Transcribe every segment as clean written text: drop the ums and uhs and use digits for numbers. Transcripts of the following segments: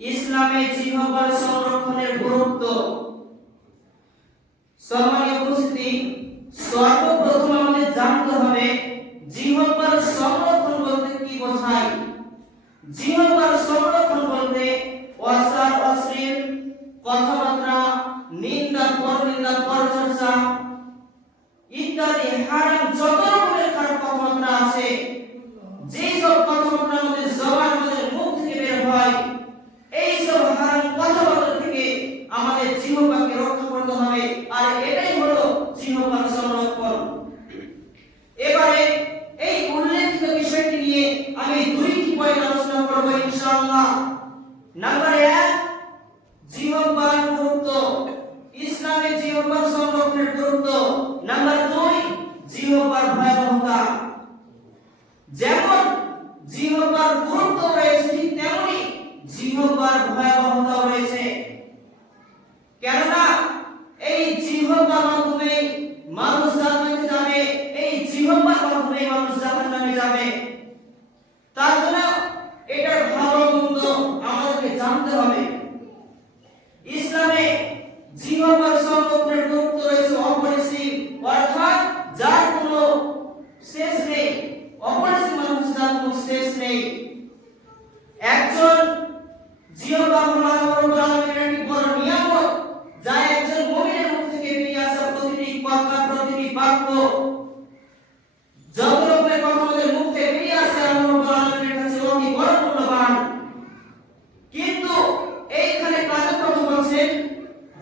ইসলামে জিহ্বার সংরক্ষণের গুরুত্ব। সম্মানীয় উপস্থিতি, সর্বপ্রথম আমাদের জানতে হবে জিহ্বার সংরক্ষণ বলতে কি বোঝায়। জিহ্বার সংরক্ষণ বলতে অসার অশ্লীল কথাবার্তা, নিন্দা পরনিন্দা পরচর্চা ইত্যাদি হারাম যত রকমের খারাপ কথাবার্তা আছে, যেই সব কথাবার্তা আমাদের জবান আমাদের মুখ থেকে বের হয়, এই সব হারাম কথাবার্তা থেকে আমাদের জিহ্বাকে রক্ষা করতে হবে। আর এটাই হলো জিহ্বার সংরক্ষণ। এবারে এই উল্লেখিত বিষয়টি নিয়ে আমি দুইটি পয়েন্ট আলোচনা করব ইনশাআল্লাহ। নাম্বার 1, জিহ্বার গুরুত্ব, ইসলামে জিহ্বার সংরক্ষণের গুরুত্ব। নাম্বার 2, জিহ্বার ভয়াবহতা। যেমন জিহ্বার গুরুত্ব রয়েছে, ঠিক তেমনি জিহ্বার ভয়াবহতা রয়েছে। কেননা এই জিহ্বার মাধ্যমে মানুষ জান্নাতে যাবে, এই জিহ্বার মাধ্যমে মানুষ জাহান্নামে যাবে। তার জন্য এটার ভালো মন্দ আমাদেরকে জানতে হবে। ইসলামে জিহ্বার সংরক্ষণের গুরুত্ব রয়েছে অপরিসীম, অর্থাৎ যার কোনো শেষ নেই। অপরিসীম মানুষ যার কোনো শেষ নেই। একজন জিহ্বা হলো আল্লাহ রাব্বুল আলামিনের একটি বড় নিয়ামত, যা একজন মুমিনের মুখ থেকে বেরিয়ে আসা প্রতিটি কথা, প্রতিটি বাক্য, যত রকমের কথা আমাদের মুখ থেকে বেরিয়ে আসে আল্লাহ রাব্বুল আলামিনের কাছে অতি বড় মূল্যবান। কিন্তু এইখানে কাজের কথা বলছেন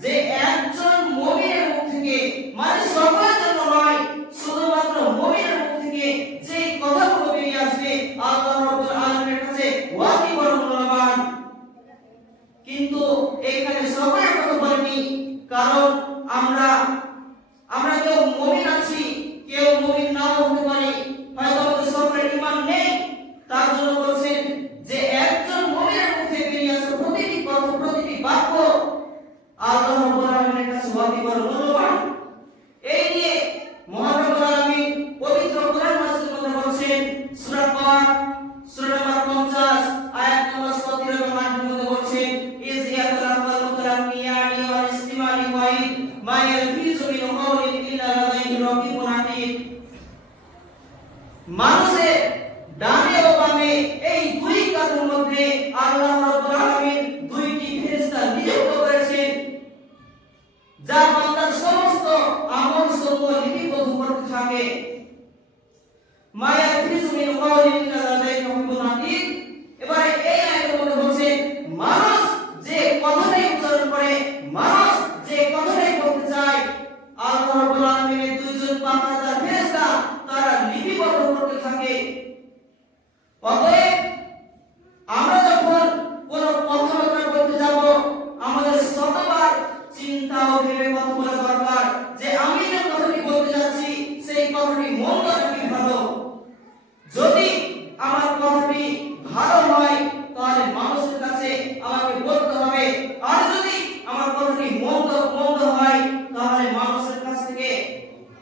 যে একজন মুমিনের মুখ থেকে, মানে সকলের জন্য নয়, শুধুমাত্র মুমিনের মুখ থেকে যে কথাগুলো বেরিয়ে আসবে আল্লাহ রাব্বুল আলামিনের কাছে অতি বড় মূল্যবান। কিন্তু এখানে সকলের কথা বলেনি, কারণ আমরা কেউ মুমিন আছি, কেউ মুমিন নাও হতে পারি, হয়তো আমাদের সকলের ঈমান নেই। তার জন্য বলছেন যে একজন মুমিনের মুখ থেকে বেরিয়ে আসা প্রতিটি কথা, প্রতিটি বাক্য আল্লাহ রাব্বুল আলামিনের কাছে অতি বড় মূল্যবান। এই নিয়ে মহান রব্বুল আলামিন পবিত্র কোরআন মাজিদের মধ্যে বলছেন, সূরা কফ সূরা নম্বর 50 আয়াত নম্বর 17 এবং 18 মধ্যে বলছেন, ইজ ইয়াতালাফাল মুতালামিয়ানি ওয়াল ইসতিমালি ওয়াইদ মা ইয়ালফিজু মিন কাওলিন ইল্লা লাদাইহি রাকিবুন আতীদ। মানুষের ডানে ও বামে এই দুই কাঁধের মধ্যে আল্লাহ রাব্বুল আলামিন দুইটি ফেরেশতা নিযুক্ত করেছেন, যা বান্দার সমস্ত আমল সমূহ লিপিবদ্ধ করতে থাকে। মা ইয়ালফিজু মিন কাওলিন ইল্লা লাদাইহি রাকিবুন আতীদ। এবারে এই আয়াতের মধ্যে বলছেন, মানুষ যে কথাটাই উচ্চারণ করে, মানুষ যে কথাটাই বলতে চায়, আল্লাহ রাব্বুল আলামিনের দুইজন পাহাড়দার ফেরেশতা তারা লিপিবদ্ধ করতে থাকে। অতএব আমরা যখন কোন কথাবার্তা বলতে যাব, আমাদের শতবার চিন্তা ও ভেবে কথা বলা দরকার যে আমি যে কথাটি বলতে যাচ্ছি সেই কথাটি মন্দ নাকি ভালো। যদি আমার কথাটি ভালো হয় তাহলে মানুষের কাছে আমাকে বলতে হবে, আর যদি আমার কথাটি মন্দ হয় তাহলে মানুষের কাছ থেকে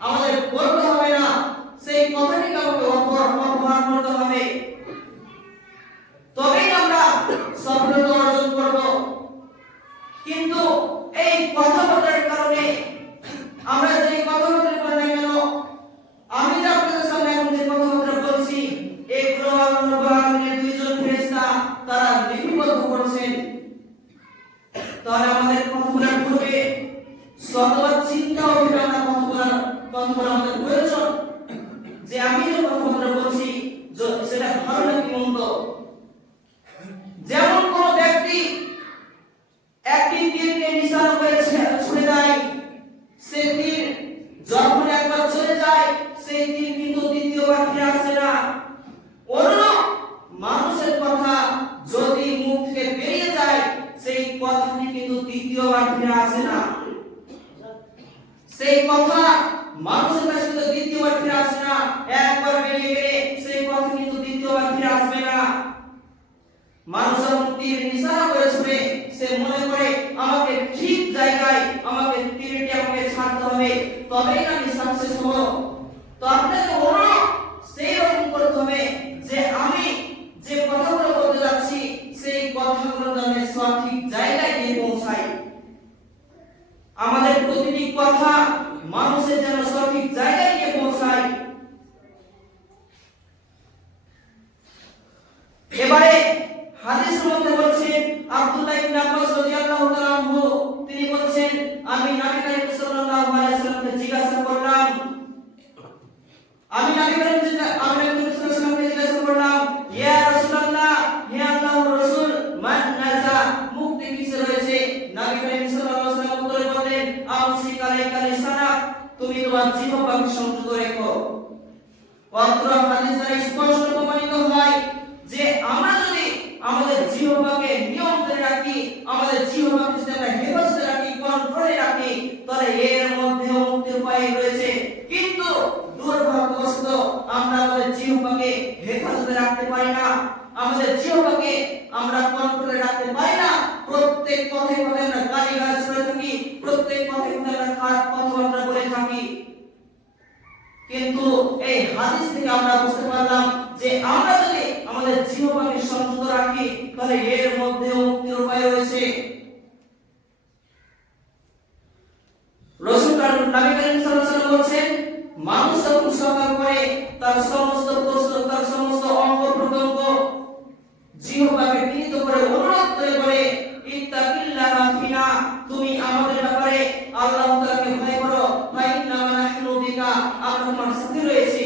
আমাদের বলতে হবে না, সেই কথাটিকে আমাকে অপমান করতে হবে। তবেই আমরা সফলতা অর্জন করব। কিন্তু এই কথাবার্তার কারণে আমরা যে কথাবার্তা বলি না কেন, আমি যে আপনাদের সামনে এখন যে কথাবার্তা বলছি, এগুলো আল্লাহ রাব্বুল আলামিনের দুইজন ফেরেশতা তারা লিপিবদ্ধ করেছেন। তাহলে আমাদের কথাগুলো পূর্বে শতবার চিন্তা ও ভাবনা কথাগুলো আমাদের প্রয়োজন যে আমি যে কথাবার্তা বলছি সেটা ভালো নাকি মন্দ। যেমন কোন ব্যক্তি একটি তীরকে নিশানা করে ছুড়ে দেয়, সেই তীর যখন একবার চলে যায় সেই তীর কিন্তু দ্বিতীয়বার ফিরে আসে না। অন্য মানুষের কথা যদি মুখ থেকে বেরিয়ে যায় সেই কথাটি কিন্তু দ্বিতীয়বার ফিরে আসে না। সেই কথা মানুষের কাছে কিন্তু দ্বিতীয়বার ফিরে আসে না। একবার বেরিয়ে গেলে সেই কথা কিন্তু দ্বিতীয়বার ফিরে আসবে না। মানুষ যখন তীর নিশানা করে ছুড়ে, সে মনে করে আমাকে ঠিক জায়গায় আমাকে তীরটি আমাকে ছাড়তে হবে, তবেই না আমি সাকসেস হব। তো আপনাকে অন্য সেই রকম করতে হবে যে আমি যে কথাগুলো বলতে যাচ্ছি সেই কথাগুলো যেন গিয়ে পৌঁছায়। আমাদের প্রতিটি কথা মানুষের যেন সঠিক জায়গায় গিয়ে পৌঁছায়। এবারে হাদিসের মধ্যে বলছেন আব্দুল্লাহ ইবনে আব্বাস রাদিয়াল্লাহু তাআলা আনহু, তিনি বলছেন আমি নবী করিম সাল্লাল্লাহু আলাইহি ওয়াসাল্লামকে জিজ্ঞাসা করলাম, ইয়া রাসূলুল্লাহ, হে আল্লাহর রাসূল, মান নাজা, মুক্তি কিসে রয়েছে? নবী করিম সাল্লাল্লাহু আলাইহি ওয়াসাল্লাম উত্তরে বললেন, আমসিক আলাইকা লিসানাক, তুমি তোমার জিহ্বাকে সংযত রেখো। অত্র হাদিস দ্বারা স্পষ্ট প্রমাণিত হয় যে আমরা যদি আমাদের জিহ্বাকে নিয়ন্ত্রণে রাখি, আমাদের জিহ্বাকে যদি আমরা হেফাজতে রাখি, কন্ট্রোলে রাখি, তাহলে এর মধ্যে মুক্তির উপায় রয়েছে। কিন্তু দুর্ভাগ্যবশত আমরা আমাদের জিহ্বাকে হেফাজতে রাখতে পারি না, আমাদের জিহ্বাকে আমরা কন্ট্রোলে রাখতে পারি না। প্রত্যেক কথায় কথায় আমরা গালিগালাজ করে থাকি, প্রত্যেক কথায় কথায় আমরা খারাপ কথাবার্তা বলে থাকি। কিন্তু এই হাদিস থেকে আমরা বুঝতে পারলাম যে আমরা যদি আমাদের জিহ্বাকে সংযত রাখি, তাহলে এর মধ্যে মুক্তির উপায় রয়েছে। রাসূল নবী করিম সাল্লাল্লাহু আলাইহি ওয়াসাল্লাম বলেন, মানুষ যখন সকাল করে তার সমস্ত প্রশ্ন, তার সমস্ত অঙ্গ প্রত্যঙ্গ জিহ্বাকে বিনীত করে অনুরোধ করে বলে, ইত্তাকিল্লাহা ফিনা, তুমি আমাদের ব্যাপারে আল্লাহ তাআলাকে ভয় করো, ফাইন্না নাহনু বিকা, আমরা তোমার সাথে রয়েছি।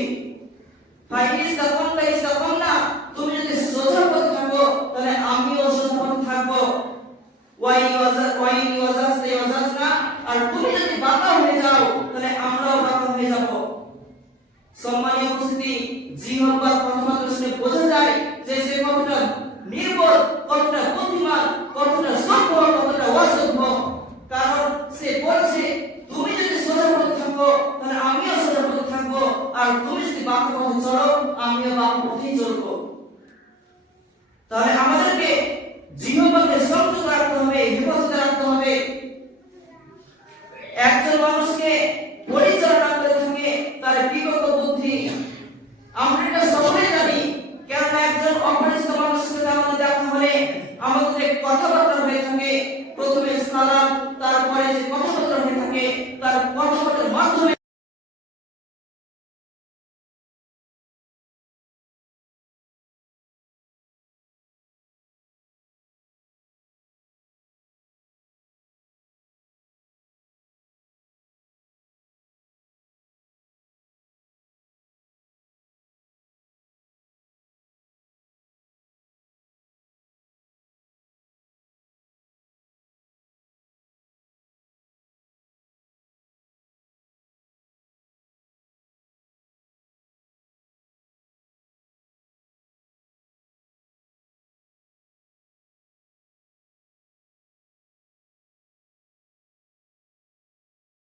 ইস্তাকামনা, তুমি যদি সোজা পথে থাকো তাহলে আমিও সোজা পথে থাকবো। ওয়াজাজনা, আর তুমি যদি বাঁকা হয়ে যাও তাহলে আমরাও বাঁকা হয়ে যাব। সম্মানীয় উপস্থিতি, জিহ্বার কথাবার্তা শুনে বোঝা যায় যে সে কতটা নির্বোধ, কতটা বুদ্ধিমান, কতটা সভ্য, কতটা অসভ্য। কারণ সে বলছে তুমি যদি সোজা পথে থাকো তাহলে আমিও সোজা পথে থাকবো, আর তুমি যদি বাঁকা পথে চলো আমিও বাঁকা পথেই চলবো। তাহলে আমাদেরকে জিহ্বাকে সংযত রাখতে হবে, হেফাজতে রাখতে হবে। একজন মানুষকে পরিচালনা করে থাকে তার বিগত বুদ্ধি, আমরা এটা সকলেই জানি। কেননা একজন অপরিচিত মানুষের সাথে আমাদের দেখা হলে আমাদের কথাবার্তা